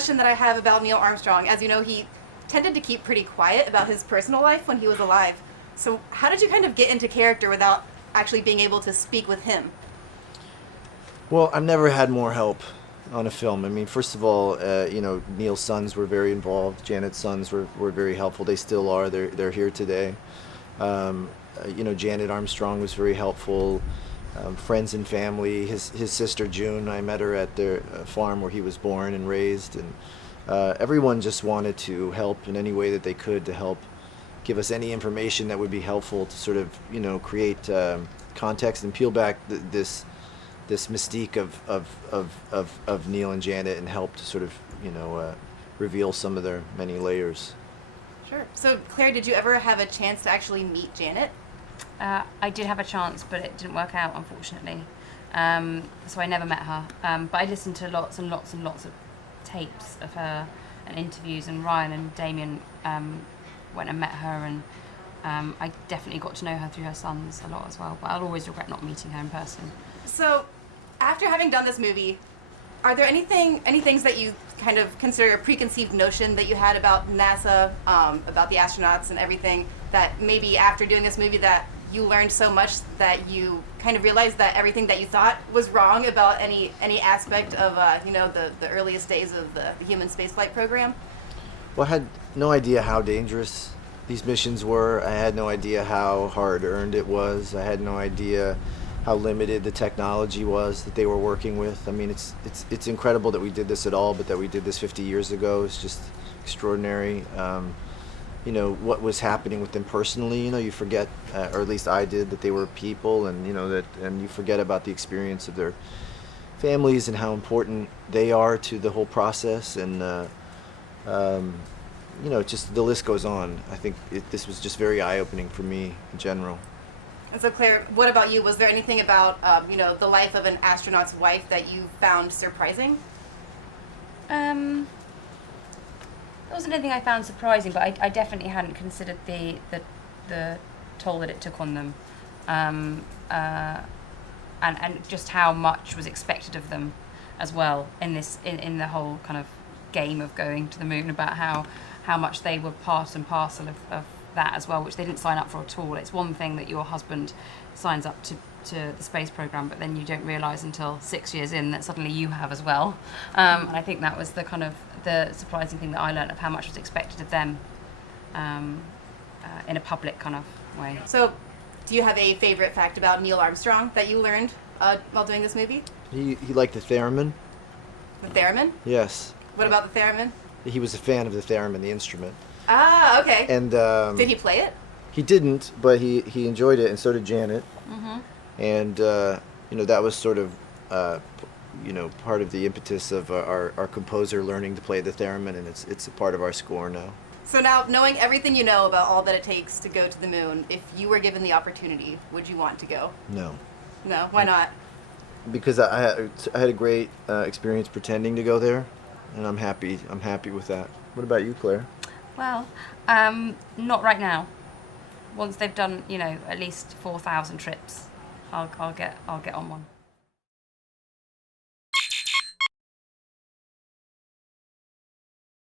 question that I have about Neil Armstrong. As you know, he tended to keep pretty quiet about his personal life when he was alive. So how did you kind of get into character without actually being able to speak with him? Well, I've never had more help on a film. I mean, first of all, Neil's sons were very involved. Janet's sons were very helpful. They still are. They're here today. Janet Armstrong was very helpful. Friends and family. His sister June, I met her at their farm where he was born and raised, and everyone just wanted to help in any way that they could to help give us any information that would be helpful to sort of create context and peel back this mystique of Neil and Janet and help to sort of reveal some of their many layers. Sure. So Claire, did you ever have a chance to actually meet Janet? I did have a chance, but it didn't work out, unfortunately. So I never met her. But I listened to lots and lots and lots of tapes of her and interviews, and Ryan and Damien went and met her, and I definitely got to know her through her sons a lot as well. But I'll always regret not meeting her in person. So, after having done this movie, are there any things that you kind of consider a preconceived notion that you had about NASA, about the astronauts and everything, that maybe after doing this movie that you learned so much that you kind of realized that everything that you thought was wrong about any aspect of the earliest days of the human spaceflight program? Well, I had no idea how dangerous these missions were. I had no idea how hard-earned it was. I had no idea how limited the technology was that they were working with. I mean, it's incredible that we did this at all, but that we did this 50 years ago is just extraordinary. What was happening with them personally, you forget, or at least I did, that they were people, and and you forget about the experience of their families and how important they are to the whole process, and just the list goes on. I think this was just very eye-opening for me in general. And so Claire, what about you? Was there anything about the life of an astronaut's wife that you found surprising? There wasn't anything I found surprising, but I definitely hadn't considered the toll that it took on them, and just how much was expected of them as well in the whole kind of game of going to the moon, about how much they were part and parcel of that as well, which they didn't sign up for at all. It's one thing that your husband signs up to the space program, but then you don't realise until 6 years in that suddenly you have as well. And I think that was the kind of the surprising thing that I learned, of how much was expected of them in a public kind of way. So, do you have a favourite fact about Neil Armstrong that you learned while doing this movie? He liked the theremin. The theremin? Yes. What about the theremin? He was a fan of the theremin, the instrument. Ah, okay. And did he play it? He didn't, but he enjoyed it, and so did Janet. Mm-hmm. And that was sort of part of the impetus of our composer learning to play the theremin, and it's a part of our score now. So now, knowing everything you know about all that it takes to go to the moon, if you were given the opportunity, would you want to go? No. No? Why not? Because I had a great experience pretending to go there, and I'm happy with that. What about you, Claire? Well, not right now. Once they've done, at least 4,000 trips, I'll get on one.